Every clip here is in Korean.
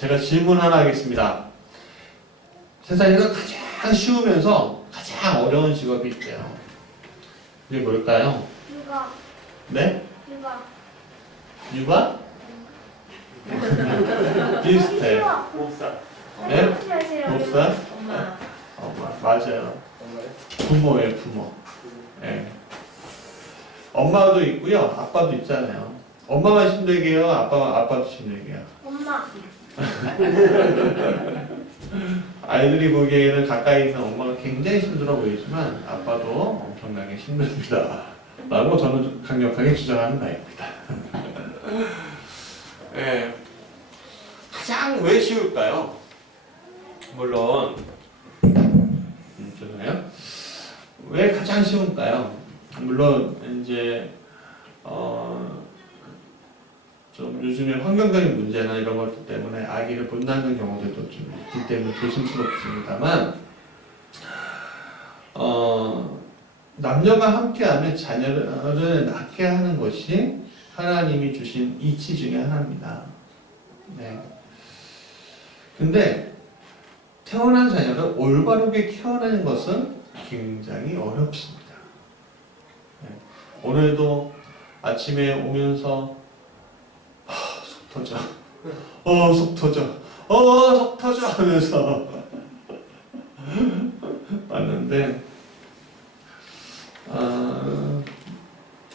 제가 질문 하나 하겠습니다. 세상에서 가장 쉬우면서 가장 어려운 직업이 있대요. 그게 뭘까요? 육아. 네? 육아. 육아? 비슷해. 목사. 네? 목사. 목사? 엄마. 맞아요. 정말? 부모예요, 부모. 예. 엄마도 있고요, 아빠도 있잖아요. 엄마만 힘들게 해요, 아빠도 힘들게 해요. 엄마. 아이들이 보기에는 가까이 있는 엄마가 굉장히 힘들어 보이지만 아빠도 엄청나게 힘듭니다. 라고 저는 강력하게 주장하는 바입니다. 예. 가장 왜 쉬울까요? 물론 죄송해요. 왜 가장 쉬울까요? 물론 이제 좀 요즘에 환경적인 문제나 이런 것들 때문에 아기를 못 낳는 경우들도 좀 있기 때문에 조심스럽습니다만 남녀가 함께하면 자녀를 낳게 하는 것이 하나님이 주신 이치 중에 하나입니다. 네. 근데 태어난 자녀를 올바르게 키워내는 것은 굉장히 어렵습니다. 네. 오늘도 아침에 오면서 속 터져. 속 터져. 속 터져 하면서 왔는데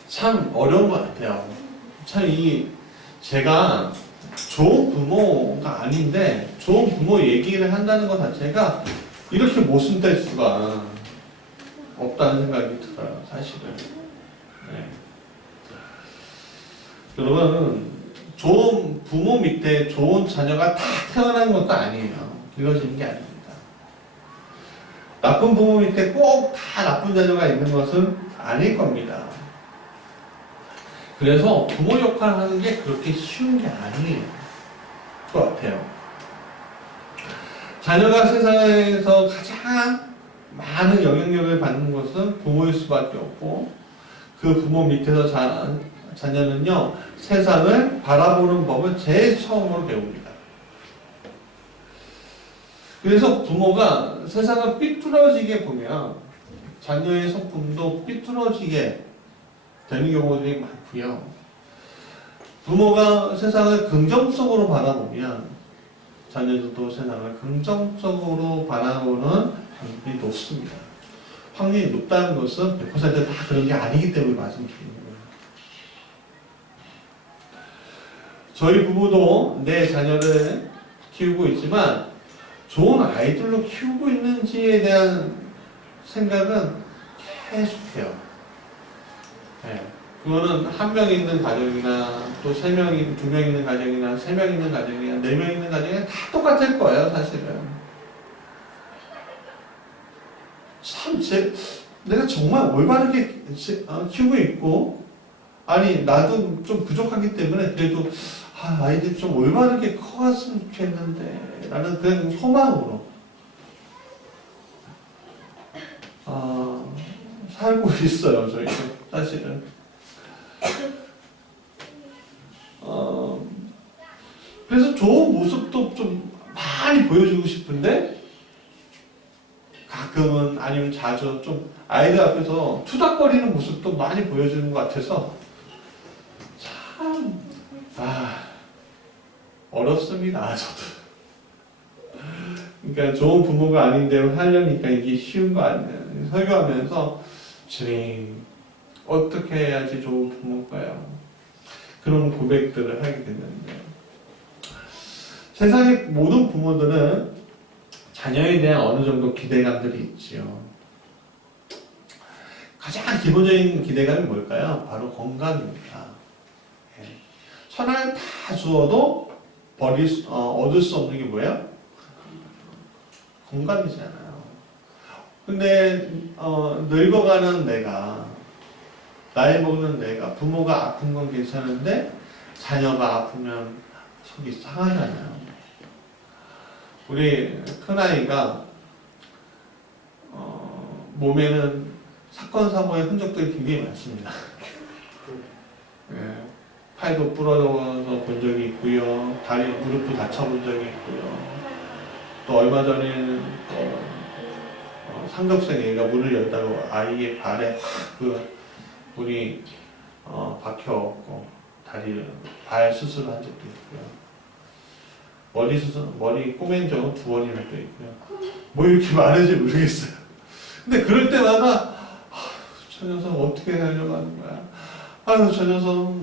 참 어려운 것 같아요. 참 제가 좋은 부모가 아닌데 좋은 부모 얘기를 한다는 것 자체가 이렇게 모순될 수가 없다는 생각이 들어요. 사실은. 네. 여러분 좋은 부모 밑에 좋은 자녀가 다 태어나는 것도 아니에요. 길러지는 게 아닙니다. 나쁜 부모 밑에 꼭 다 나쁜 자녀가 있는 것은 아닐 겁니다. 그래서 부모 역할을 하는 게 그렇게 쉬운 게 아니에요. 것 같아요. 자녀가 세상에서 가장 많은 영향력을 받는 것은 부모일 수밖에 없고 그 부모 밑에서 자녀는요 세상을 바라보는 법을 제일 처음으로 배웁니다. 그래서 부모가 세상을 삐뚤어지게 보면 자녀의 성품도 삐뚤어지게 되는 경우들이 많고요. 부모가 세상을 긍정적으로 바라보면 자녀들도 세상을 긍정적으로 바라보는 확률이 높습니다. 확률이 높다는 것은 100%다 그런 게 아니기 때문에 말씀드리는 거예요. 저희 부부도 내 자녀를 키우고 있지만 좋은 아이들로 키우고 있는지에 대한 생각은 계속해요. 네. 그거는 한 명 있는 가정이나 또 세 명, 두 명 있는 가정이나 세 명 있는 가정이나 네 명 있는 가정이나 다 똑같을 거예요, 사실은. 참, 내가 정말 올바르게 키우고 있고, 아니, 나도 좀 부족하기 때문에 그래도, 아이들이 좀 올바르게 커갔으면 좋겠는데, 라는 그런 소망으로, 살고 있어요, 저희는, 사실은. 그래서 좋은 모습도 좀 많이 보여주고 싶은데 가끔은 아니면 자주 좀 아이들 앞에서 투닥거리는 모습도 많이 보여주는 것 같아서 참 어렵습니다. 저도. 그러니까 좋은 부모가 아닌데 하려니까 이게 쉬운 거 아니에요. 설교하면서 주님 어떻게 해야지 좋은 부모일까요? 그런 고백들을 하게 됐는데 세상의 모든 부모들은 자녀에 대한 어느 정도 기대감들이 있지요. 가장 기본적인 기대감이 뭘까요? 바로 건강입니다. 천하를 다 주어도 얻을 수 없는 게 뭐예요? 건강이잖아요. 근데 늙어가는 내가 나이 먹는 내가 부모가 아픈 건 괜찮은데 자녀가 아프면 속이 상하잖아요. 우리 큰아이가 몸에는 사건 사고의 흔적들이 굉장히 많습니다. 예. 팔도 부러져서 본 적이 있고요. 다리, 무릎도 다쳐본 적이 있고요. 또 얼마 전에는 상급생 애가 문을 열다가 아이의 발에 그 문이 박혀갖고 발 수술을 한 적도 있고요. 머리 수술, 머리 꼬맨 적은 2번이나 또 있고요. 뭐 이렇게 많은지 모르겠어요. 근데 그럴 때마다 저 녀석 어떻게 하려고 하는 거야? 아유, 저 녀석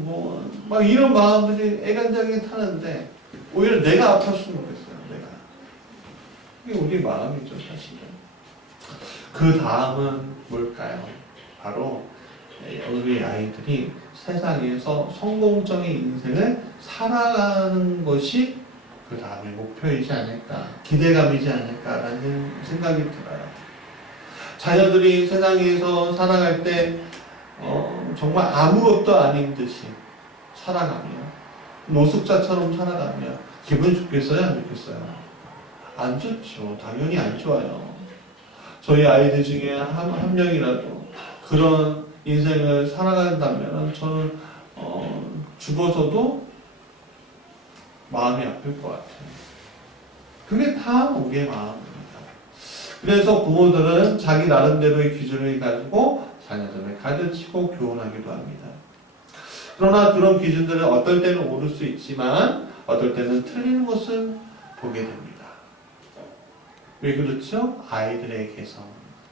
막 이런 마음들이 애간장에 타는데 오히려 내가 아팠으면 좋겠어요. 내가. 이게 우리 마음이죠, 사실은. 그 다음은 뭘까요? 바로 우리 아이들이 세상에서 성공적인 인생을 살아가는 것이 그 다음에 목표이지 않을까, 기대감이지 않을까라는 생각이 들어요. 자녀들이 세상에서 살아갈 때 정말 아무것도 아닌 듯이 살아가며 노숙자처럼 살아가며 기분 좋겠어요? 안 좋겠어요? 안 좋죠. 당연히 안 좋아요. 저희 아이들 중에 한 명이라도 그런 인생을 살아간다면 저는 죽어서도 마음이 아플 것 같아요. 그게 다 우리의 마음입니다. 그래서 부모들은 자기 나름대로의 기준을 가지고 자녀들을 가르치고 교훈하기도 합니다. 그러나 그런 기준들은 어떨 때는 오를 수 있지만 어떨 때는 틀리는 것을 보게 됩니다. 왜 그렇죠? 아이들의 개성,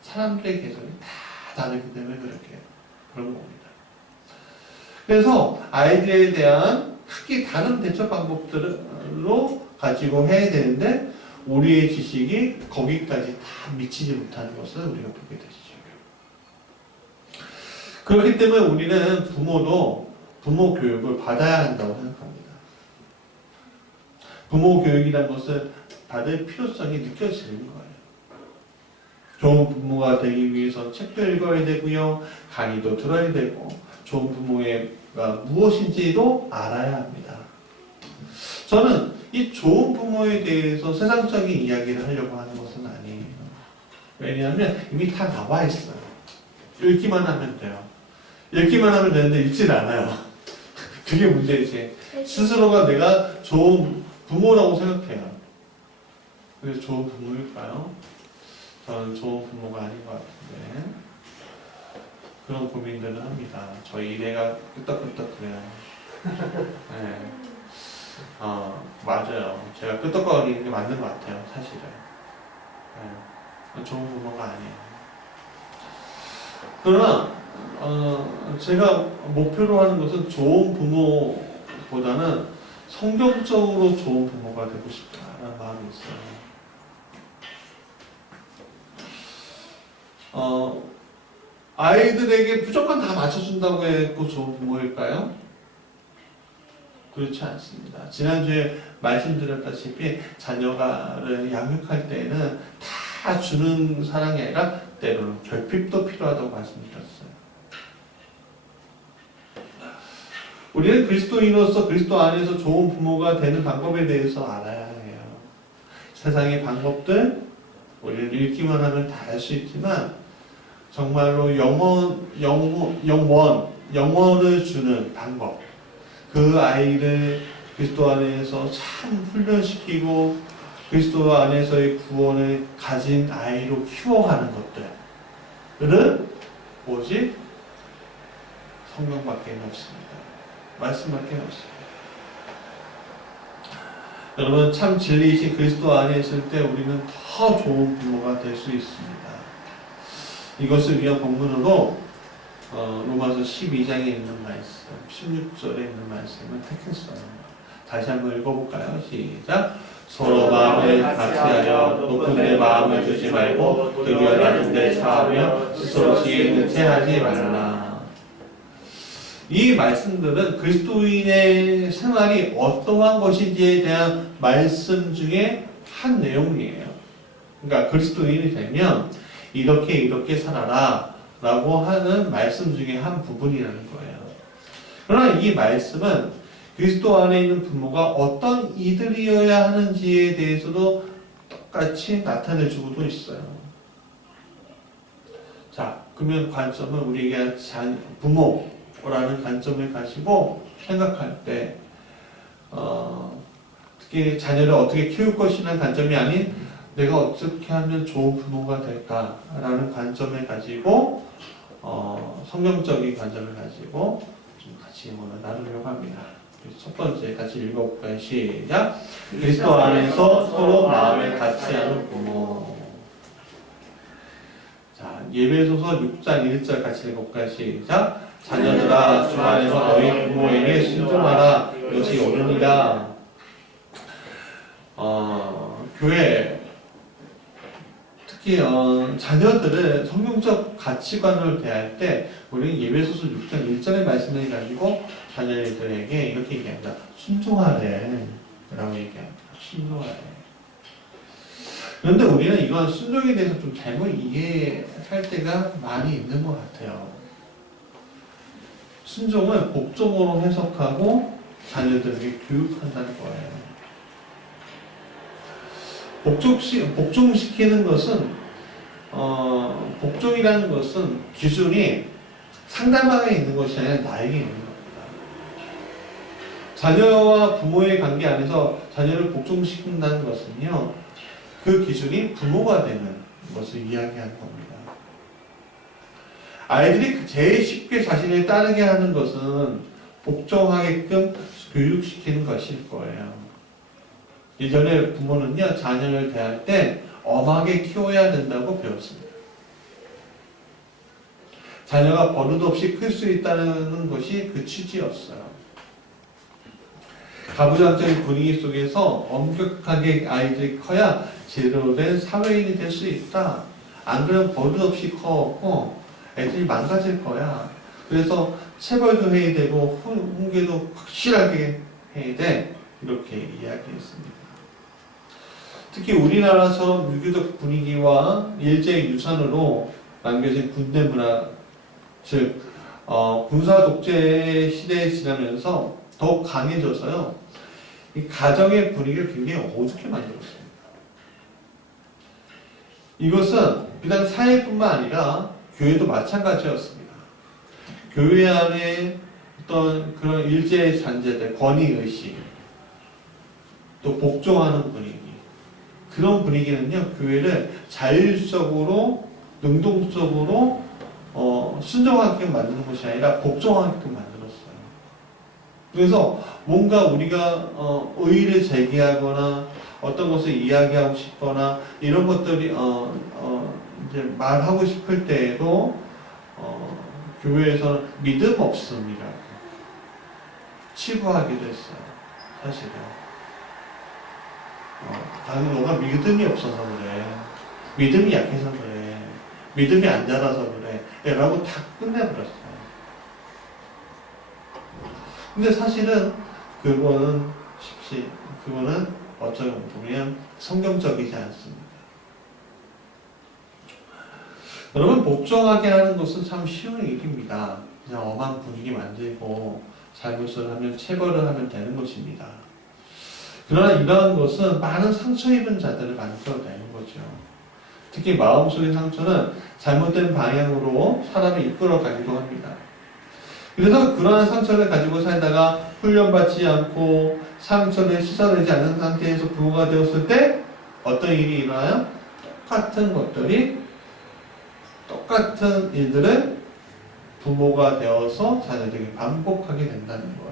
사람들의 개성이 다 다르기 때문에 그런 겁니다. 그래서 아이들에 대한 크게 다른 대처 방법들로 가지고 해야 되는데 우리의 지식이 거기까지 다 미치지 못하는 것을 우리가 보게 되시죠. 그렇기 때문에 우리는 부모도 부모 교육을 받아야 한다고 생각합니다. 부모 교육이라는 것을 받을 필요성이 느껴지는 거예요. 좋은 부모가 되기 위해서 책도 읽어야 되고요. 강의도 들어야 되고 좋은 부모가 무엇인지도 알아야 합니다. 저는 이 좋은 부모에 대해서 세상적인 이야기를 하려고 하는 것은 아니에요. 왜냐하면 이미 다 나와 있어요. 읽기만 하면 돼요. 읽기만 하면 되는데 읽질 않아요. 그게 문제지. 스스로가 내가 좋은 부모라고 생각해요. 그래서 좋은 부모일까요? 저는 좋은 부모가 아닌 것 같은데 그런 고민들을 합니다. 저희 내가 끄떡끄떡 그래요. 네. 맞아요. 제가 끄떡거리는 게 맞는 것 같아요. 사실은. 네. 좋은 부모가 아니에요. 그러나 제가 목표로 하는 것은 좋은 부모보다는 성경적으로 좋은 부모가 되고 싶다는 마음이 있어요. 아이들에게 무조건 다 맞춰준다고 해서 좋은 부모일까요? 그렇지 않습니다. 지난주에 말씀드렸다시피 자녀가를 양육할 때에는 다 주는 사랑이 아니라 때로는 결핍도 필요하다고 말씀드렸어요. 우리는 그리스도인으로서 그리스도 안에서 좋은 부모가 되는 방법에 대해서 알아야 해요. 세상의 방법들 우리는 읽기만 하면 다 알 수 있지만 정말로 영원을 주는 방법, 그 아이를 그리스도 안에서 참 훈련시키고 그리스도 안에서의 구원을 가진 아이로 키워가는 것들은 오직 성경밖에 없습니다. 말씀밖에 없습니다. 여러분, 참 진리이신 그리스도 안에 있을 때 우리는 더 좋은 부모가 될 수 있습니다. 이것을 위한 본문으로 로마서 12장에 있는 말씀, 16절에 있는 말씀을 택했어요. 다시 한번 읽어볼까요? 시작. 서로 마음을 같이하여 높은 데 마음을 두지 말고 드디어 낮은 데 차하며 스스로 지혜 있는 채 하지 말라. 이 말씀들은 그리스도인의 생활이 어떠한 것인지에 대한 말씀 중에 한 내용이에요. 그러니까 그리스도인이 되면 이렇게 살아라 라고 하는 말씀 중에 한 부분이라는 거예요. 그러나 이 말씀은 그리스도 안에 있는 부모가 어떤 이들이어야 하는지에 대해서도 똑같이 나타내주고도 있어요. 자, 그러면 관점은 우리에게 부모, 라는 관점을 가지고 생각할 때 특히 자녀를 어떻게 키울 것이라는 관점이 아닌 내가 어떻게 하면 좋은 부모가 될까라는 관점을 가지고 성경적인 관점을 가지고 좀 같이 오늘 나누려고 합니다. 첫 번째 같이 읽어볼까요? 시작! 그리스도 안에서 서로 마음에 같이하는 부모. 자, 예배소서 6장 1절 같이 읽어볼까요? 시작! 자녀들아 주 안에서 너희 부모에게 순종하라. 이것이 옳으니라. 교회 특히 자녀들을 성경적 가치관을 대할 때 우리는 예배소서 6장 1절의 말씀을 가지고 자녀들에게 이렇게 얘기합니다. 순종하래 라고 얘기합니다. 순종하래. 그런데 우리는 이런 순종에 대해서 좀 잘못 이해할 때가 많이 있는 것 같아요. 순종을 복종으로 해석하고 자녀들에게 교육한다는 거예요. 복종시키는 것은 복종이라는 것은 기준이 상대방에 있는 것이 아니라 나에게 있는 겁니다. 자녀와 부모의 관계 안에서 자녀를 복종시킨다는 것은요, 그 기준이 부모가 되는 것을 이야기하는 겁니다. 아이들이 제일 쉽게 자신을 따르게 하는 것은 복종하게끔 교육시키는 것일 거예요. 예전에 부모는요, 자녀를 대할 때 엄하게 키워야 된다고 배웠습니다. 자녀가 버릇없이 클 수 있다는 것이 그 취지였어요. 가부장적인 분위기 속에서 엄격하게 아이들이 커야 제대로 된 사회인이 될 수 있다. 안 그러면 버릇없이 커고 애들이 망가질 거야. 그래서 체벌도 해야 되고 훈계도 확실하게 해야 돼. 이렇게 이야기했습니다. 특히 우리나라처럼 유교적 분위기와 일제의 유산으로 남겨진 군대 문화, 즉 군사 독재 시대에 지나면서 더욱 강해져서요. 이 가정의 분위기를 굉장히 어둡게 만들었습니다. 이것은 비단 사회뿐만 아니라 교회도 마찬가지였습니다. 교회 안에 어떤 그런 일제의 잔재들, 권위의식, 또 복종하는 분위기, 그런 분위기는요, 교회를 자율적으로, 능동적으로 순종하게끔 만드는 것이 아니라 복종하게끔 만들었어요. 그래서 뭔가 우리가 의의를 제기하거나 어떤 것을 이야기하고 싶거나 이런 것들이 이제 말하고 싶을 때에도 교회에서는 믿음 없음이라고 치부하기도 했어요. 사실은. 나는 너가 믿음이 없어서 그래. 믿음이 약해서 그래. 믿음이 안 자라서 그래. 라고 다 끝내버렸어요. 근데 사실은 그거는 어쩌면 보면 성경적이지 않습니다. 여러분, 복종하게 하는 것은 참 쉬운 일입니다. 그냥 엄한 분위기 만들고 잘못을 하면 체벌을 하면 되는 것입니다. 그러나 이러한 것은 많은 상처 입은 자들을 만들어내는 거죠. 특히 마음속의 상처는 잘못된 방향으로 사람을 이끌어가기도 합니다. 그래서 그러한 상처를 가지고 살다가 훈련받지 않고 상처를 씻어내지 않는 상태에서 부모가 되었을 때 어떤 일이 일어나요? 똑같은 일들을 부모가 되어서 자녀들에게 반복하게 된다는 거예요.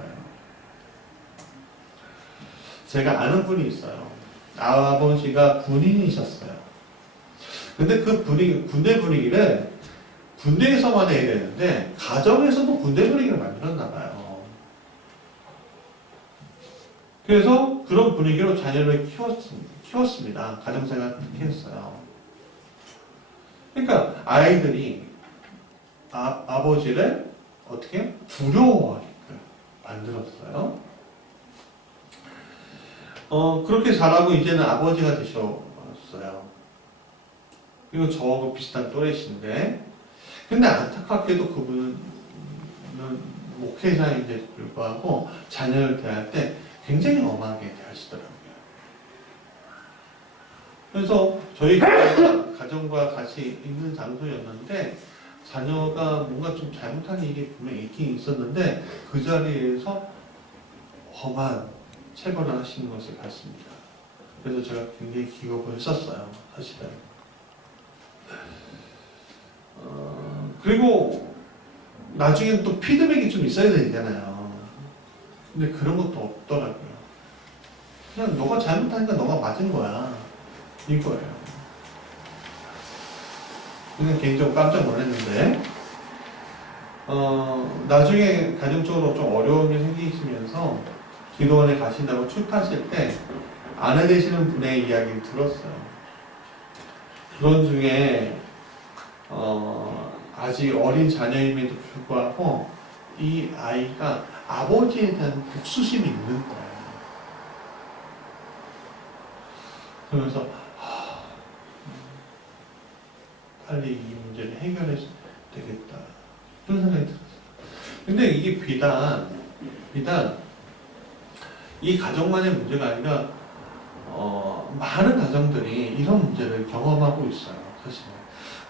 제가 아는 분이 있어요. 아버지가 군인이셨어요. 근데 그 군대 분위기를 군대에서만 해야 되는데 가정에서도 군대 분위기를 만들었나 봐요. 그래서 그런 분위기로 자녀를 키웠습니다. 가정생활을 그렇게 했어요. 그러니까 아이들이 아버지를 어떻게 두려워하게끔 만들었어요. 그렇게 자라고 이제는 아버지가 되셨어요. 그리고 저하고 비슷한 또래신데, 근데 안타깝게도 그분은 목회자인데도 불구하고 자녀를 대할 때 굉장히 엄하게 대하시더라고요. 그래서 저희 가정과 같이 있는 장소였는데 자녀가 뭔가 좀 잘못한 일이 분명히 있긴 있었는데 그 자리에서 험한 체벌을 하시는 것을 봤습니다. 그래서 제가 굉장히 기겁을 했었어요, 사실은. 그리고 나중에는 또 피드백이 좀 있어야 되잖아요. 근데 그런 것도 없더라고요. 그냥 너가 잘못하니까 너가 맞은 거야. 이거예요. 그냥 개인적으로 깜짝 놀랐는데, 나중에 가정적으로 좀 어려움이 생기시면서 기도원에 가신다고 출타하실 때 아내 되시는 분의 이야기를 들었어요. 그런 중에 아직 어린 자녀임에도 불구하고 이 아이가 아버지에 대한 복수심이 있는 거예요. 그러면서 빨리 이 문제를 해결해야 되겠다 그런 생각이 들었어요. 근데 이게 비단 이 가정만의 문제가 아니라 많은 가정들이 이런 문제를 경험하고 있어요. 사실은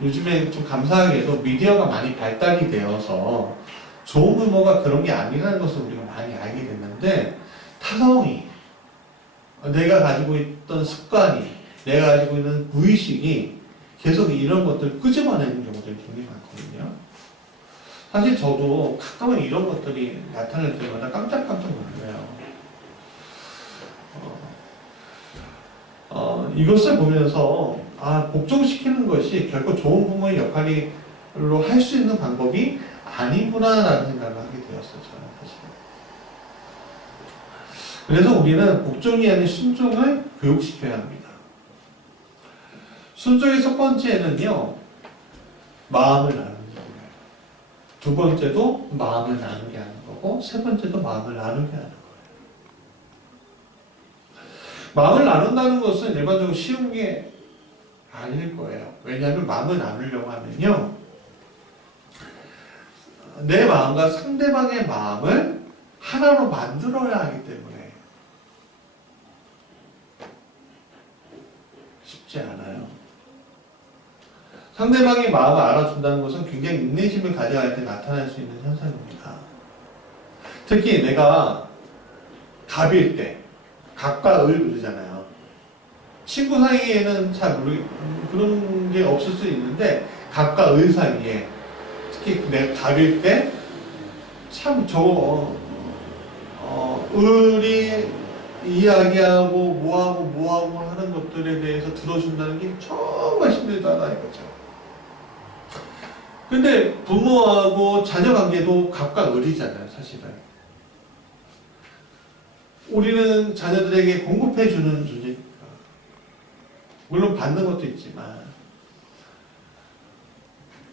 요즘에 좀 감사하게도 미디어가 많이 발달이 되어서 좋은 부모가 그런 게 아니라는 것을 우리가 많이 알게 됐는데, 타성이, 내가 가지고 있던 습관이, 내가 가지고 있는 무의식이 계속 이런 것들을 끄집어내는 경우들이 굉장히 많거든요. 사실 저도 가끔은 이런 것들이 나타날 때마다 깜짝깜짝 놀라요. 이것을 보면서 복종시키는 것이 결코 좋은 부모의 역할로 할 수 있는 방법이 아니구나라는 생각을 하게 되었어요. 저는 사실. 그래서 우리는 복종이 아닌 순종을 교육시켜야 합니다. 순종의 첫 번째는요, 마음을 나누는 거예요. 두 번째도 마음을 나누게 하는 거고, 세 번째도 마음을 나누게 하는 거예요. 마음을 나눈다는 것은 일반적으로 쉬운 게 아닐 거예요. 왜냐하면 마음을 나누려고 하면요, 내 마음과 상대방의 마음을 하나로 만들어야 하기 때문에 쉽지 않아요. 상대방의 마음을 알아준다는 것은 굉장히 인내심을 가져야 때 나타날 수 있는 현상입니다. 특히 내가 갑일 때 갑과 을 그러잖아요. 친구 사이에는 잘 그런 게 없을 수 있는데 갑과 을 사이에 특히 내가 갑일 때 참 을이 이야기하고 뭐하고 하는 것들에 대해서 들어준다는 게 정말 힘들다는 거죠. 근데 부모하고 자녀 관계도 갑과 을이잖아요, 사실은. 우리는 자녀들에게 공급해주는 존재니까. 물론 받는 것도 있지만.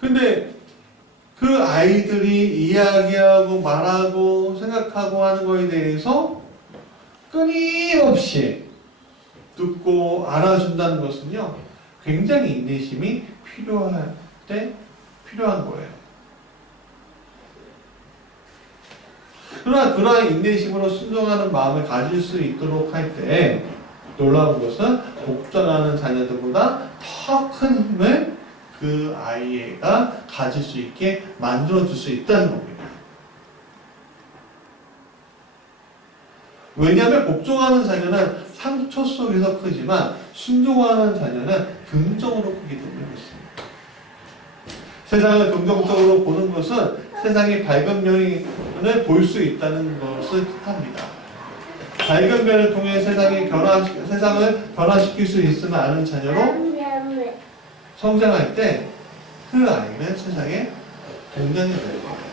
근데 그 아이들이 이야기하고 말하고 생각하고 하는 거에 대해서 끊임없이 듣고 알아준다는 것은요, 굉장히 인내심이 필요할 때 필요한 거예요. 그러나 그러한 인내심으로 순종하는 마음을 가질 수 있도록 할 때 놀라운 것은 복종하는 자녀들보다 더 큰 힘을 그 아이가 가질 수 있게 만들어줄 수 있다는 겁니다. 왜냐하면 복종하는 자녀는 상처 속에서 크지만 순종하는 자녀는 긍정으로 크기 때문에 그렇습니다. 세상을 긍정적으로 보는 것은 세상의 밝은 면을 볼 수 있다는 것을 뜻합니다. 밝은 면을 통해 세상을 변화시킬 수 있으면 아는 자녀로 성장할 때 그 아이는 세상에 동량이 될 거예요.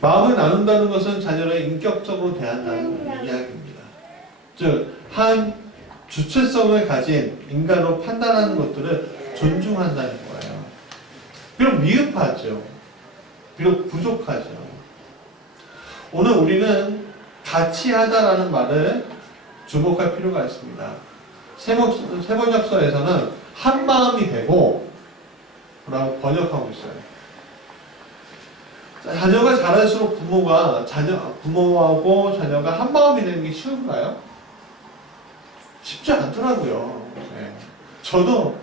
마음을 나눈다는 것은 자녀를 인격적으로 대한다는 이야기입니다. 즉, 한 주체성을 가진 인간으로 판단하는 것들을 존중한다는 거예요. 비록 미흡하죠. 비록 부족하죠. 오늘 우리는 같이 하자라는 말을 주목할 필요가 있습니다. 세번역서에서는 한 마음이 되고 라고 번역하고 있어요. 자녀가 자랄수록 부모하고 자녀가 한 마음이 되는 게 쉬운가요? 쉽지 않더라고요. 네. 저도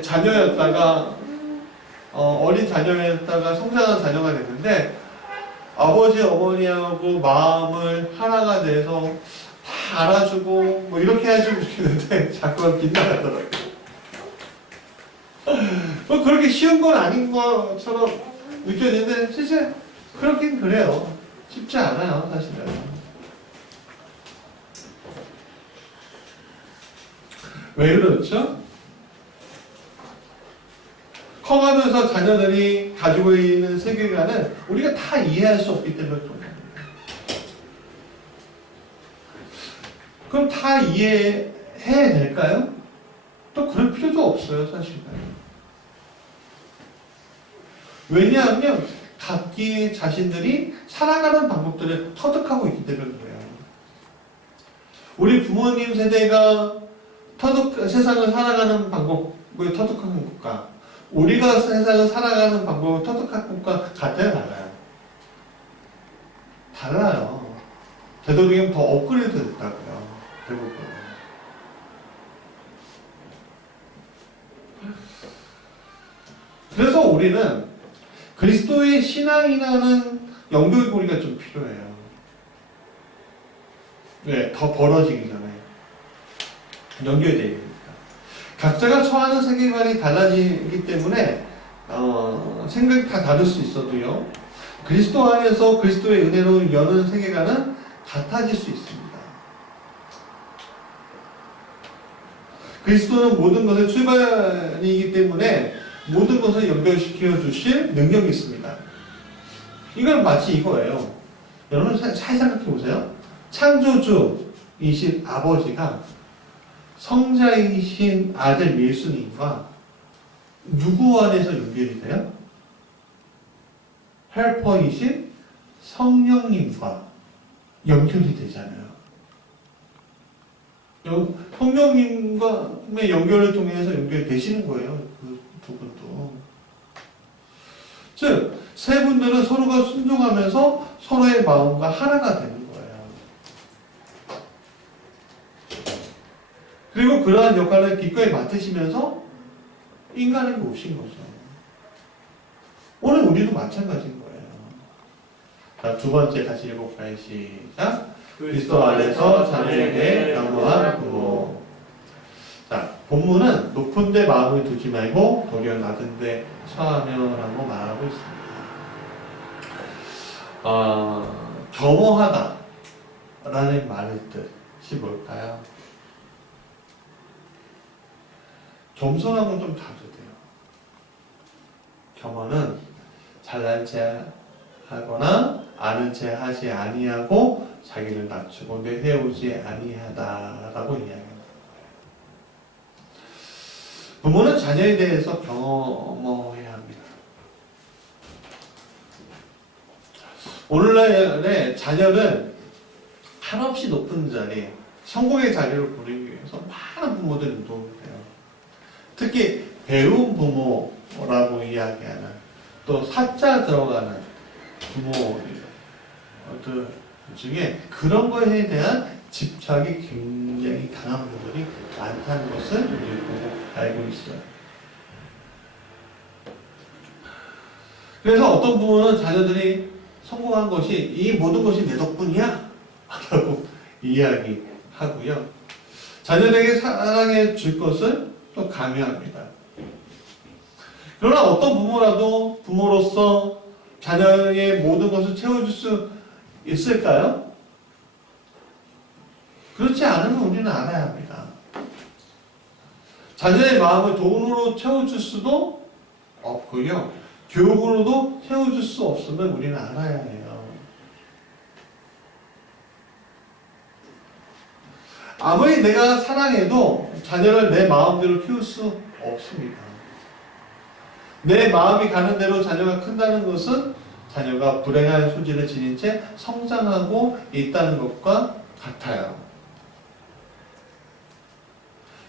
자녀였다가 어린 자녀였다가 성장한 자녀가 됐는데 아버지 어머니하고 마음을 하나가 돼서 다 알아주고 뭐 이렇게 해주고 싶은데 자꾸 빗나가더라고요. 뭐 그렇게 쉬운 건 아닌 것처럼 느껴지는데 실제 그렇긴 그래요. 쉽지 않아요, 사실은. 왜 그렇죠? 커가면서 자녀들이 가지고 있는 세계관을 우리가 다 이해할 수 없기 때문에 그런 겁니다. 그럼 다 이해해야 될까요? 또 그럴 필요도 없어요, 사실은. 왜냐하면 각기 자신들이 살아가는 방법들을 터득하고 있기 때문에 그래요. 우리 부모님 세대가 세상을 살아가는 방법을 터득한 것과 우리가 세상을 살아가는 방법을 터득한 것과 같아요, 달라요? 달라요. 되도록이면 더 업그레이드 됐다고요. 대부분. 그래서 우리는 그리스도의 신앙이라는 연결고리가 좀 필요해요. 네, 더 벌어지기 전에 연결되어야 됩니다. 각자가 처하는 세계관이 달라지기 때문에 생각이 다 다를 수 있어도요. 그리스도 안에서 그리스도의 은혜로 여는 세계관은 같아질 수 있습니다. 그리스도는 모든 것의 출발이기 때문에 모든 것을 연결시켜 주실 능력이 있습니다. 이건 마치 이거예요. 여러분 잘 생각해 보세요. 창조주이신 아버지가 성자이신 아들 예수님과 누구 안에서 연결이 돼요? 헬퍼이신 성령님과 연결이 되잖아요. 성령님과의 연결을 통해서 연결되시는 거예요. 그 두 분도. 즉, 세 분들은 서로가 순종하면서 서로의 마음과 하나가 되는 거예요. 그리고 그러한 역할을 기꺼이 맡으시면서 인간에게 오신 거죠. 오늘 우리도 마찬가지인 거예요. 자, 두 번째 같이 읽어볼까요? 시작. 그리스도 안에서 자녀에게 양보한 부모. 자, 본문은 높은 데 마음을 두지 말고 도리어 낮은 데 처하며라고 말하고 있습니다. 겸허하다 라는 말의 뜻이 뭘까요? 겸손하고는 좀 다르대요. 겸허는 잘난 체 하거나 아는 체 하지 아니하고 자기를 낮추고 내세우지 아니하다라고 이야기합니다. 부모는 자녀에 대해서 경험해야 합니다. 오늘날의 자녀는 한없이 높은 자리, 성공의 자리를 부르기 위해서 많은 부모들이 노력해요. 특히 배운 부모라고 이야기하는 또 사자 들어가는 부모들 중에 그런 거에 대한 집착이 굉장히 강한 분들이 많다는 것을 우리 보고 알고 있어요. 그래서 어떤 부모는 자녀들이 성공한 것이 이 모든 것이 내 덕분이야 라고 이야기하고요. 자녀에게 사랑해 줄 것을 또 강요합니다. 그러나 어떤 부모라도 부모로서 자녀의 모든 것을 채워줄 수 있을까요? 그렇지 않으면 우리는 알아야 합니다. 자녀의 마음을 돈으로 채워줄 수도 없고요. 교육으로도 채워줄 수 없으면 우리는 알아야 해요. 아무리 내가 사랑해도 자녀를 내 마음대로 키울 수 없습니다. 내 마음이 가는 대로 자녀가 큰다는 것은 자녀가 불행한 소질을 지닌 채 성장하고 있다는 것과 같아요.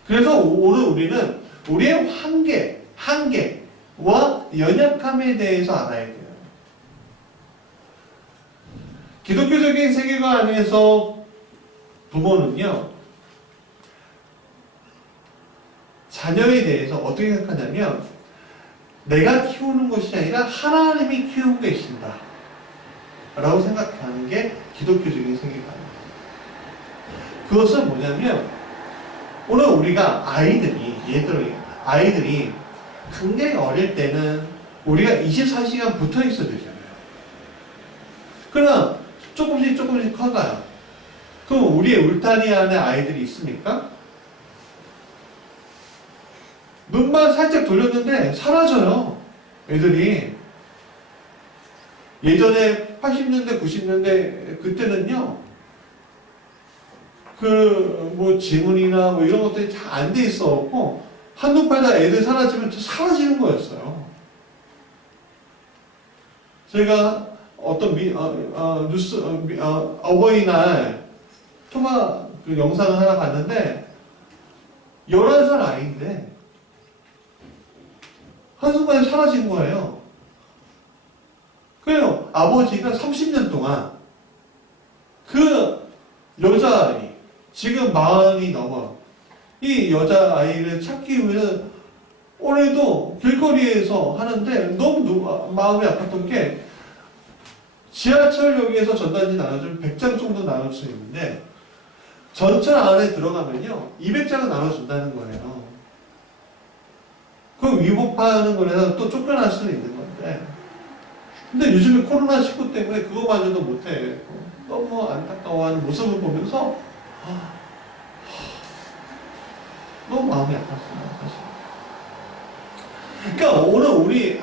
그래서 오늘 우리는 우리의 한계와 연약함에 대해서 알아야 돼요. 기독교적인 세계관 안에서 부모는요, 자녀에 대해서 어떻게 생각하냐면 내가 키우는 것이 아니라 하나님이 키우고 계신다 라고 생각하는 게 기독교적인 세계관입니다. 그것은 뭐냐면 오늘 우리가 아이들이 굉장히 어릴 때는 우리가 24시간 붙어 있어야 되잖아요. 그러나 조금씩 커가요. 그럼 우리의 울타리 안에 아이들이 있습니까? 눈만 살짝 돌렸는데 사라져요. 애들이. 예전에 80년대, 90년대 그때는요. 지문이나 뭐 이런 것들이 잘 안 돼 있었고 한눈 팔다 애들 사라지면 사라지는 거였어요. 제가 어떤 어버이날 그 영상을 하나 봤는데 11살 아이인데 한순간에 사라진 거예요. 그래요. 아버지가 30년 동안 그 여자아이, 지금 40이 넘어. 이 여자아이를 찾기 위해서 오늘도 길거리에서 하는데 너무 마음이 아팠던 게 지하철역에서 전단지 나눠주면 100장 정도 나눌 수 있는데 전철 안에 들어가면요 200장을 나눠준다는 거예요. 그 위법하는 거라서 또 쫓겨날 수는 있는 건데 근데 요즘에 코로나19 때문에 그거마저도 못해. 너무 안타까워하는 모습을 보면서 너무 마음이 아팠어요, 사실. 그러니까 오늘 우리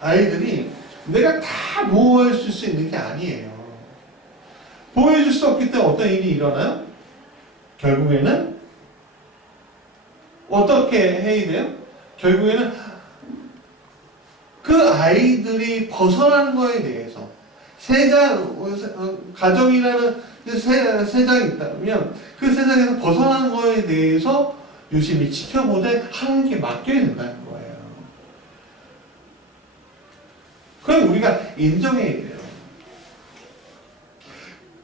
아이들이 내가 다 보호해줄 수 있는 게 아니에요. 보호해줄 수 없기 때문에 어떤 일이 일어나요? 결국에는 어떻게 해야 돼요? 결국에는 그 아이들이 벗어나는 거에 대해서 가정이라는 세상이 있다면 그 세상에서 벗어나는 거에 대해서 유심히 지켜보되 하나님께 맡겨야 된다는 거예요. 그걸 우리가 인정해야 돼요.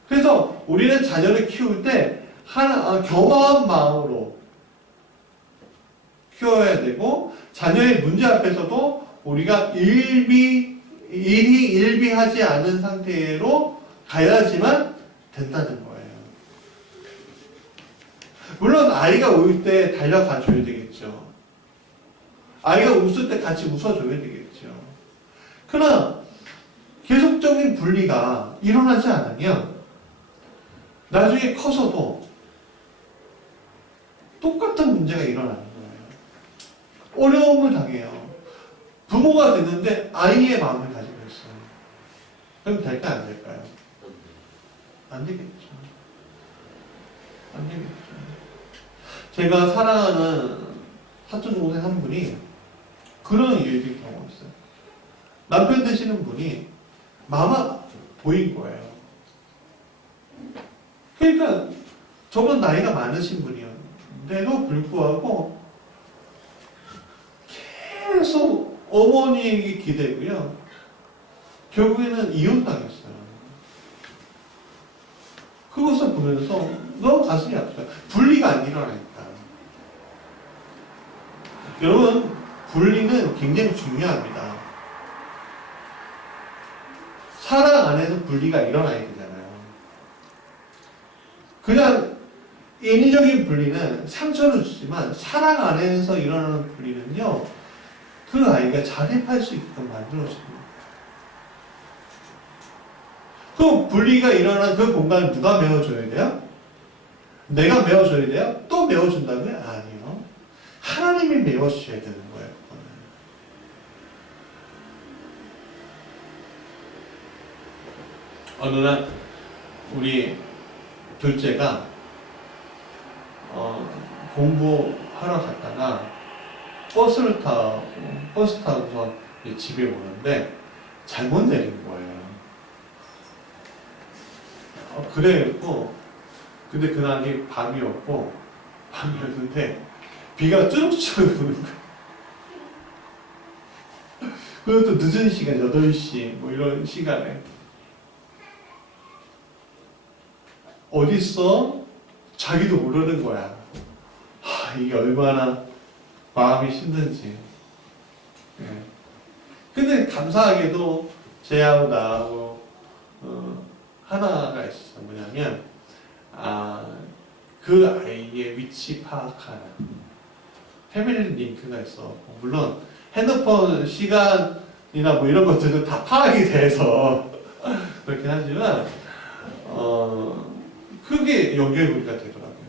그래서 우리는 자녀를 키울 때 겸허한 마음으로 키워야 되고 자녀의 문제 앞에서도 우리가 일희일비하지 않은 상태로 가야지만 된다는 거예요. 물론 아이가 울 때 달려가 줘야 되겠죠. 아이가 웃을 때 같이 웃어줘야 되겠죠. 그러나 계속적인 분리가 일어나지 않으면 나중에 커서도 똑같은 문제가 일어나는 거예요. 어려움을 당해요. 부모가 됐는데 아이의 마음을 가지고 있어요. 그럼 될까요? 안 될까요? 안 되겠죠. 안 되겠죠. 제가 사랑하는 사촌 동생 한 분이 그런 일이 경험이 있어요. 남편 되시는 분이 마마 보인 거예요. 그러니까 저보다 나이가 많으신 분이었는데도 불구하고 계속 어머니에게 기대고요. 결국에는 이혼당했어요. 그것을 보면서 너무 가슴이 아파요. 분리가 안 일어나니까. 여러분, 분리는 굉장히 중요합니다. 사랑 안에서 분리가 일어나야 되잖아요. 그냥 인위적인 분리는 상처를 주지만 사랑 안에서 일어나는 분리는요. 그 아이가 자립할 수 있게끔 만들어줍니다. 그 분리가 일어난 그 공간을 누가 메워줘야 돼요? 내가 메워줘야 돼요? 또 메워준다고요? 아니요. 하나님이 메워주셔야 되는 거예요. 어느 날 우리 둘째가 공부하러 갔다가 버스 타고서 집에 오는데 잘못 내린 거예요. 그래갖고 근데 그날이 밤이었는데 비가 쭈룩쭈룩 오는 거예요. 그것도 늦은 시간 8시 뭐 이런 시간에 어딨어? 자기도 모르는 거야. 이게 얼마나 마음이 힘든지. 예. 근데 감사하게도 쟤하고 나하고 하나가 있었어요. 뭐냐면 그 아이의 위치 파악하는 패밀리 링크가 있어. 물론 핸드폰 시간이나 뭐 이런 것들은 다 파악이 돼서 그렇긴 하지만 그게 연결고리가 되더라고요.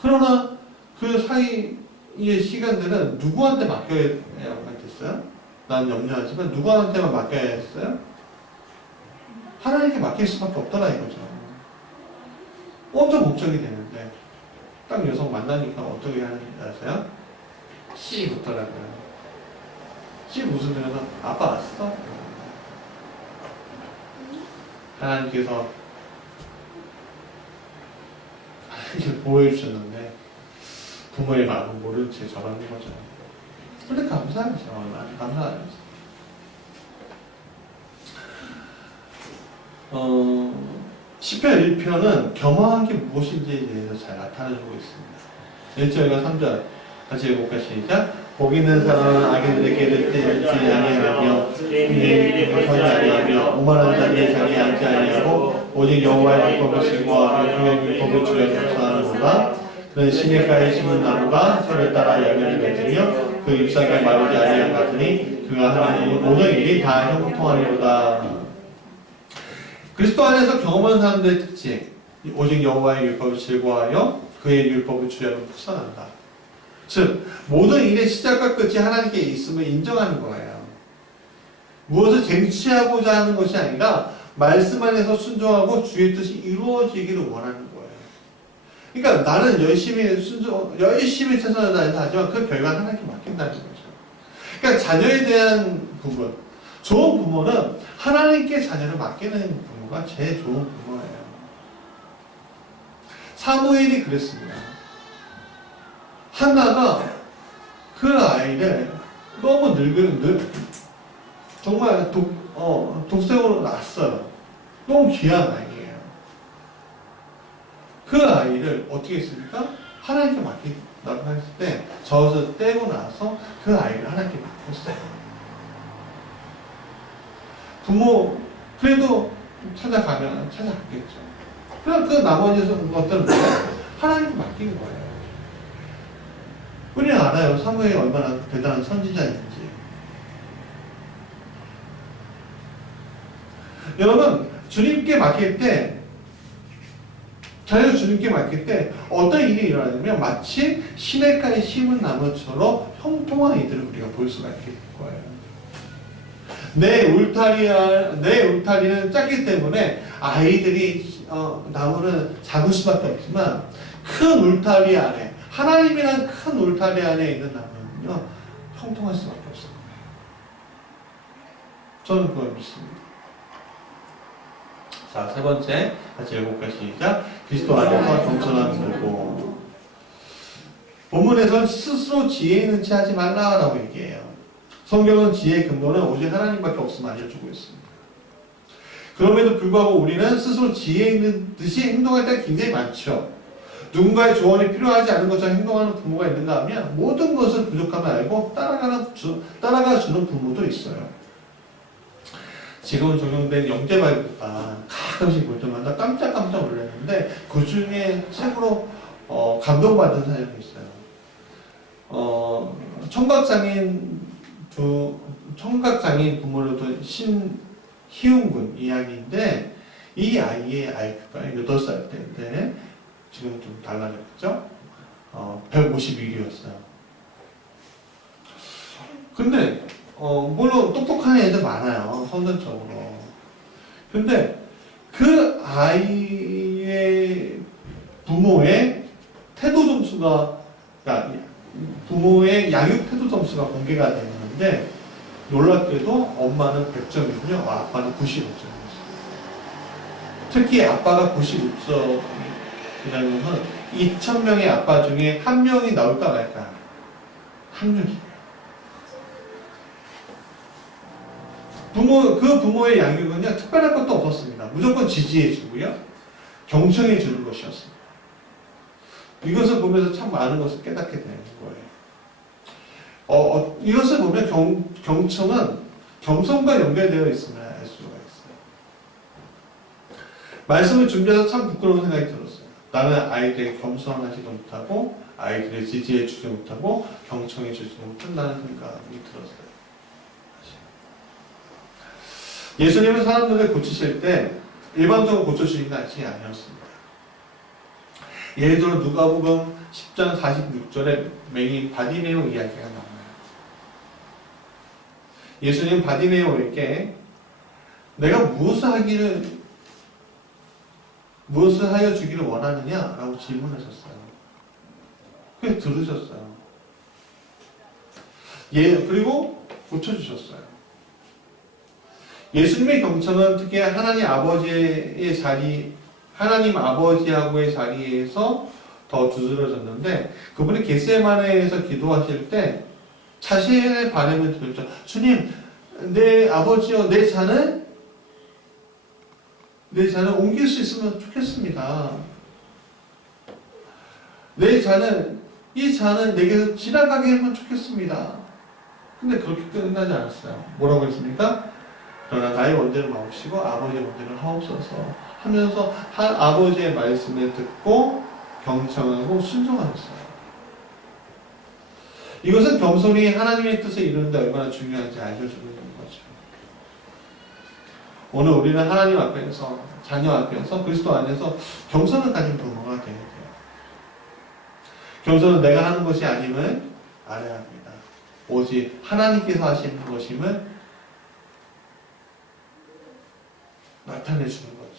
그러나 그 사이의 시간들은 누구한테 맡겨야 됐어요? 난 염려하지만 누구한테만 맡겨야 했어요? 하나님께 맡길 수밖에 없더라 이거죠. 엄청 목적이 되는데 딱 여성 만나니까 어떻게 하는지 아세요? 씨 붙더라고요. 씨 웃으면서 아빠 왔어? 하나님께서 보여주셨는데 부모의 마음을 모른 채 저러는 거죠. 근데 감사하죠. 아주 감사하죠. 시편 1편은 겸허한 게 무엇인지에 대해서 잘 나타내주고 있습니다. 1절과 3절 같이 읽어볼까 시작. 복 있는 사람은 악인들에게 이르지 아니하며 그의 선이 아니하며 오만한 자들의 자리에 앉지 아니하고 오직 여호와의 율법을 즐거워하며 그의 율법을 주여 경성하는구나. 그는 시냇가에 심은 나무가 서를 따라 열매를 맺으며 그 잎사귀가 마르지 아니한 같으니 그가 하나님의 모든 일이 다 형통하리로다. 그리스도 안에서 경험한 사람들의 특징, 오직 여호와의 율법을 즐거워하여 그의 율법을 주려면 묵상한다. 즉 모든 일의 시작과 끝이 하나님께 있음을 인정하는 거예요. 무엇을 쟁취하고자 하는 것이 아니라 말씀 안에서 순종하고 주의 뜻이 이루어지기를 원하는 거예요. 그러니까 나는 열심히 최선을 다해서 하지만 그 결과는 하나님께 맡긴다는 거죠. 그러니까 자녀에 대한 부분, 좋은 부모는 하나님께 자녀를 맡기는 부모가 제일 좋은 부모예요. 사무엘이 그랬습니다. 한나가 그 아이를 너무 정말 독생으로 낳았어요. 너무 귀한 아이예요. 그 아이를 어떻게 했습니까? 하나님께 맡긴다고 했을 때 젖을 떼고 나서 그 아이를 하나님께 맡겼어요. 부모 그래도 찾아가면 찾아갔겠죠. 그럼 그 나머지 것들은 하나님께 맡긴 거예요. 우리는 알아요. 사무엘이 얼마나 대단한 선지자인지. 여러분, 주님께 맡길 때, 자녀 주님께 맡길 때 어떤 일이 일어나냐면 마치 시냇가에 심은 나무처럼 형통한 이들을 우리가 볼 수가 있을 거예요. 내 울타리는 작기 때문에 아이들이 나무는 작을 수밖에 없지만 큰 울타리 안에 하나님이란 큰 울타리 안에 있는 나무는요 형통할 수밖에 없어요. 저는 그걸 믿습니다. 자, 세 번째 같이 읽어볼까 시작. 그리스도 안에서 겸손한 거고. 본문에서는 스스로 지혜 있는 체 하지 말라라고 얘기해요. 성경은 지혜의 근본은 오직 하나님밖에 없음을 알려주고 있습니다. 그럼에도 불구하고 우리는 스스로 지혜 있는 듯이 행동할 때가 굉장히 많죠. 누군가의 조언이 필요하지 않은 것처럼 행동하는 부모가 있는가 하면 모든 것을 부족함을 알고 따라가 주는 부모도 있어요. 지금은 적용된 영재바이브가 가끔씩 볼 때마다 깜짝 놀랐는데 그 중에 책으로 감동받은 사연이 있어요. 청각장애인 부모를 둔 신희웅군 이야기인데 이 아이의 IQ가 8살 때인데 지금 좀 달라졌죠? 151이었어요. 근데 물론 똑똑한 애들 많아요. 선천적으로. 근데 그 아이의 부모의 태도 점수가, 그러니까 부모의 양육 태도 점수가 공개가 되는데 놀랍게도 엄마는 100점이고요. 아빠는 95점이었어요. 특히 아빠가 95점이라면 2,000명의 아빠 중에 한 명이 나올까 말까. 확률이. 그 부모의 양육은요, 특별한 것도 없었습니다. 무조건 지지해주고요, 경청해주는 것이었습니다. 이것을 보면서 참 많은 것을 깨닫게 되는 거예요. 이것을 보면 경청은 겸손과 연결되어 있음을 알 수가 있어요. 말씀을 준비해서 참 부끄러운 생각이 들었어요. 나는 아이들에게 겸손하지도 못하고 아이들을 지지해주지 못하고 경청해주지 못한다는 생각이 들었어요. 예수님은 사람들을 고치실 때 일방적으로 고쳐주시는 것이 아니었습니다. 예를 들어 누가복음 10장 46절에 맹인 바디메오 이야기가 나와요. 예수님 바디메오에게 내가 무엇을 하여 주기를 원하느냐? 라고 질문하셨어요. 그래서 들으셨어요. 그리고 고쳐주셨어요. 예수님의 경청은 특히 하나님 아버지하고의 자리에서 더 두드러졌는데, 그분이 겟세마네에서 기도하실 때 자신의 바람을 드렸죠. 주님, 내 아버지여, 내 잔을 옮길 수 있으면 좋겠습니다. 이 잔을 내게서 지나가게 하면 좋겠습니다. 근데 그렇게 끝나지 않았어요. 뭐라고 했습니까? 그러나 나의 원대를 마옵시고 아버지의 원대를 하옵소서 하면서 아버지의 말씀을 듣고 경청하고 순종하셨어요. 이것은 겸손히 하나님의 뜻을 이루는데 얼마나 중요한지 알려주고 있는 거죠. 오늘 우리는 하나님 앞에서, 자녀 앞에서, 그리스도 안에서 겸손을 가진 부모가 되어야 돼요. 겸손은 내가 하는 것이 아님을 알아야 합니다. 오직 하나님께서 하시는 것임을 나타내주는 거죠.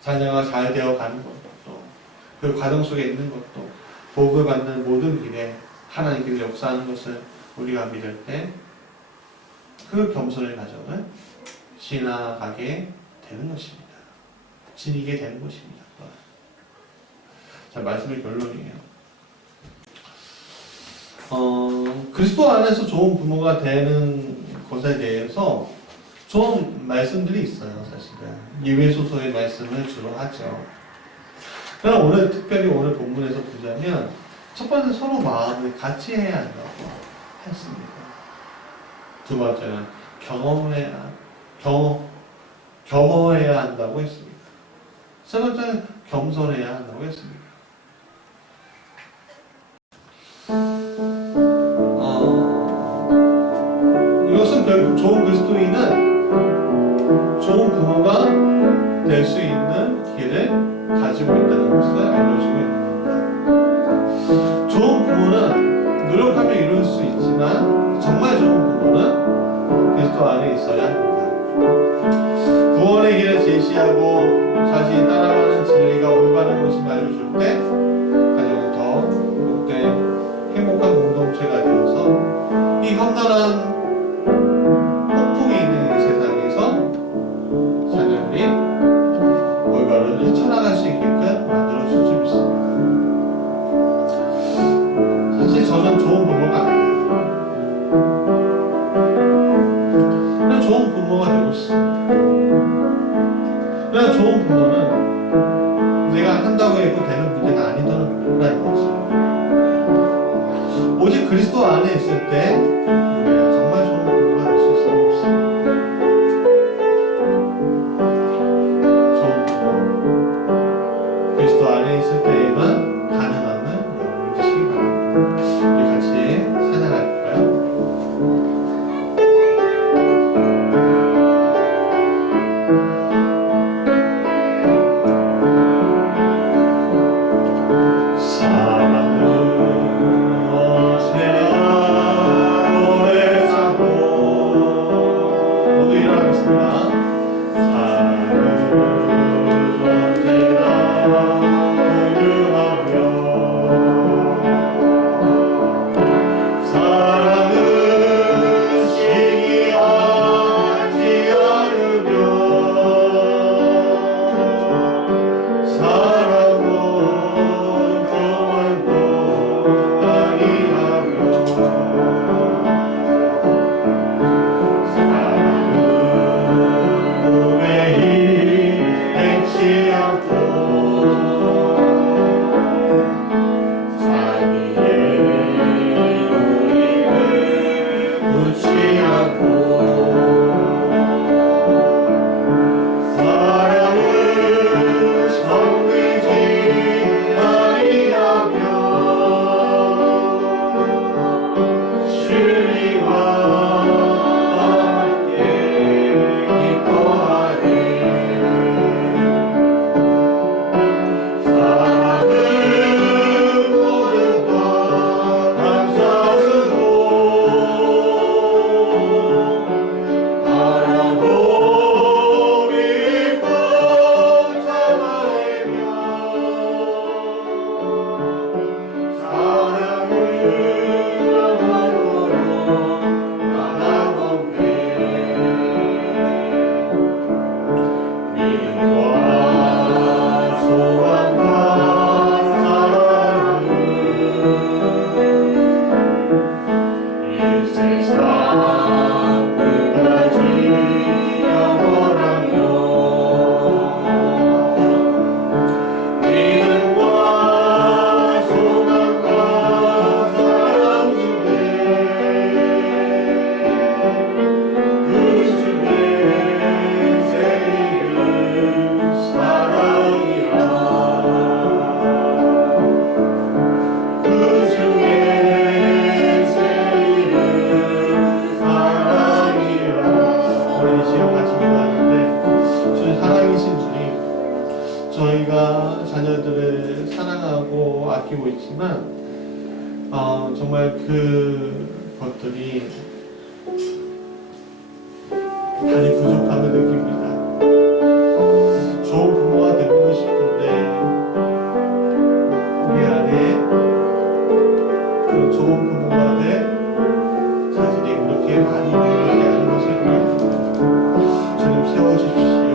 자녀가 잘 되어가는 것도, 그 과정 속에 있는 것도, 복을 받는 모든 일에 하나님께서 역사하는 것을 우리가 믿을 때 그 겸손의 과정을 지나가게 되는 것입니다. 지니게 되는 것입니다. 자, 말씀의 결론이에요. 그리스도 안에서 좋은 부모가 되는 것에 대해서 좋은 말씀들이 있어요, 사실은. 예외소서의 말씀을 주로 하죠. 그럼 특별히 오늘 본문에서 보자면, 첫 번째 서로 마음을 같이 해야 한다고 했습니다. 두 번째는 겸허해야 한다고 했습니다. 세 번째는 겸손해야 한다고 했습니다. 이것은 결국 좋은 그리스도인은 좋은 부모가 될 수 있는 길을 가지고 있다는 것을 알려주고 있는 겁니다. 좋은 부모는 노력하며 이룰 수 있지만 정말 좋은 부모는 그리스도 안에 있어야 합니다. 구원의 길을 제시하고 자신이 따라가는 진리가 올바른 것을 알려줄 때 가정은 더 복된 행복한 공동체가 되어서 이 험난한 폭풍이 있는 이 세상에서 자녀들이 올바른 헤쳐나갈 수 있게끔 만들어줄 수 있습니다. 사실 저는 좋은 부모가 아니에요. 그냥 좋은 부모가 되고 싶습니다. 그냥 좋은 부모는 내가 한다고 해도 되는 문제가 아니더라는 거지. 오직 그리스도 안에 있을 때 우리가 정말 좋은 부모가 될 수 있어요. 좋은 부모, 그리스도 안에 있을 때에만 가능함을 여러분이 드시기 바랍니다. 우리 같이 찬양할까요? 사랑을 무엇이라 저희가 자녀들을 사랑하고 아끼고 있지만 정말 그것들이 많이 부족함을 느낍니다. 좋은 부모가 되고 싶은데 우리 안에 그 좋은 부모가 될 자질이 그렇게 많이 있는 않은 것을 보여줍니다. 주님 세워주십시오.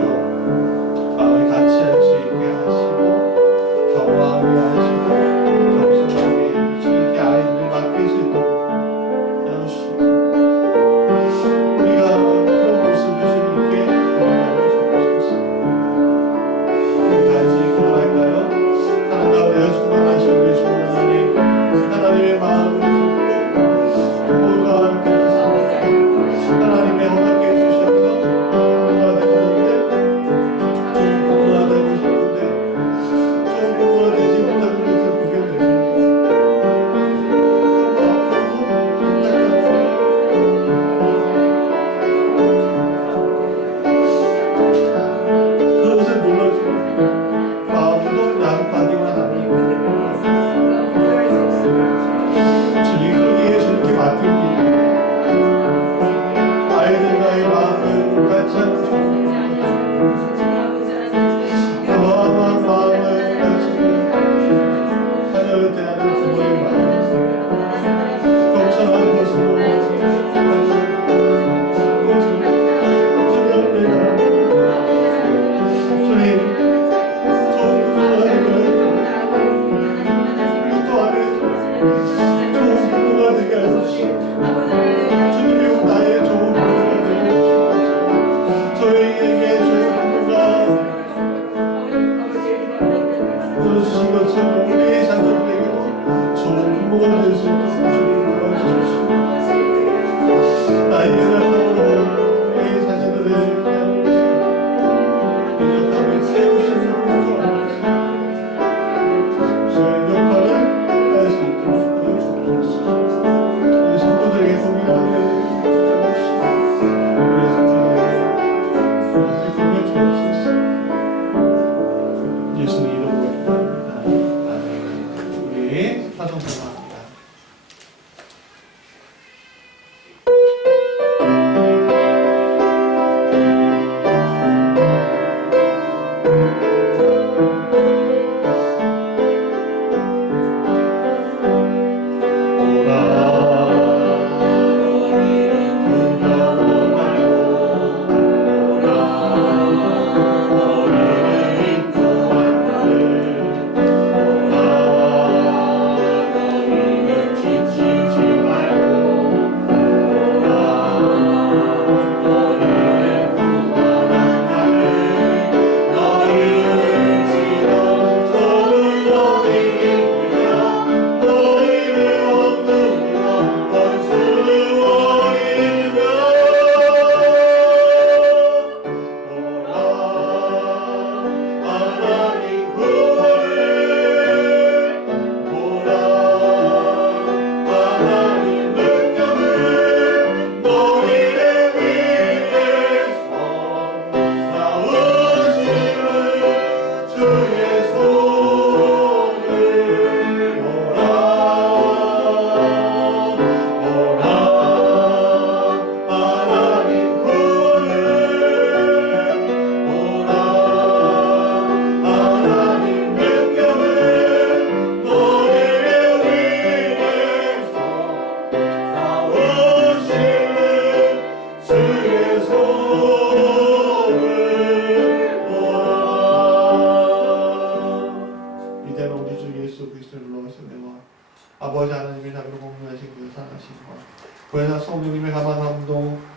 마음을 같이 할 수 있게 하시고 경화하게 하시고 겸손하게 주님께 아이들을 맡길 수 있도록 해주시고 우리가 그런 모습을 주님께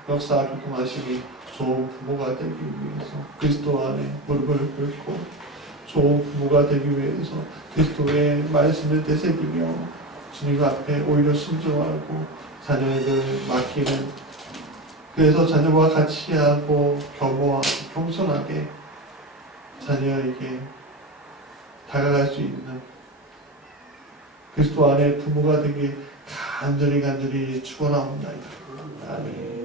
역사하기도 하시니 좋은 부모가 되기 위해서 그리스도 안에 무릎을 꿇고 좋은 부모가 되기 위해서 그리스도의 말씀을 되새기며 주님 앞에 오히려 순종하고 자녀를 맡기는, 그래서 자녀와 같이 하고 겸허하고 겸손하게 자녀에게 다가갈 수 있는 그리스도 안에 부모가 되기 간절히 축원하옵나이다. 아멘.